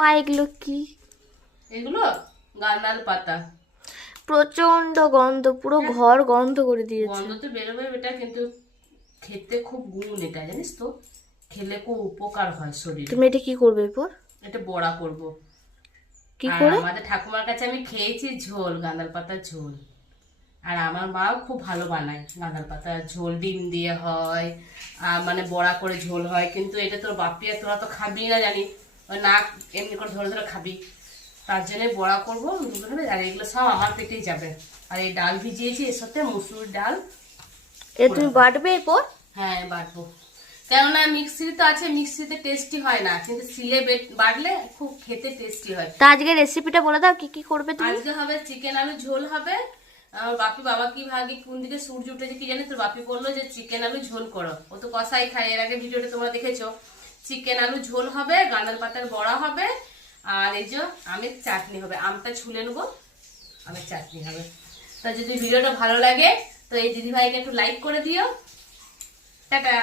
এগুলো কি? এগুলো গাঁদাল পাতা। প্রচন্ড গন্ধ, পুরো ঘর গন্ধ করে দিয়েছে। গন্ধ তো বেরোবে বেটা, কিন্তু খেতে খুব গুণ এটা, জানিস তো? খেলে খুব উপকার হয় শরীরে। তুমি এটা কি করবে এরপর? এটা বড়া করব। কি আর করে? আমাদের ঠাকুমার কাছে আমি খেয়েছি ঝোল, গাঁদাল পাতার ঝোল। আর আমার মাও খুব ভালো বানায় গাঁদাল পাতার ঝোল, ডিম দিয়ে হয়, মানে বড়া করে ঝোল হয়। কিন্তু এটা তোর বাপিয়া, তোরা তো খাবি না জানি, ওই না এমনি করে ধরে ধরে খাবি, তার জন্য বড়া করবো। আর এগুলো সব আমার পেটেই যাবে। আর এই ডাল ভিজিয়েছি, এর সাথে মুসুর ডাল। তুমি বাটবে এরপর? হ্যাঁ বাটবো, কেননা মিক্সি তো আছে, মিক্সিতে টেস্টি হয় না, কিন্তু সিলে বাটলে খুব খেতে টেস্টি হয়। তা আজকে রেসিপিটা বলে দাও, কি কি করবে তুমি? আজকে হবে চিকেন আলু ঝোল হবে। আমার বাপি, বাবা কি ভাগে কোন দিকে সূর্য উঠেছে কি জানি, তোর বাপি বললো যে চিকেন আলু ঝোল করো। ও তো কষাই খায়, এর আগে ভিডিওটা তোমরা দেখেছো। চিকেন আলু ঝোল হবে, গাঁদাল পাতার বড়া হবে, আর এই যে আমের চাটনি হবে। আমটা ছুলে নেবো, আমের চাটনি হবে। তা যদি ভিডিওটা ভালো লাগে তো এই দিদিভাইকে একটু লাইক করে দিও। টাটা।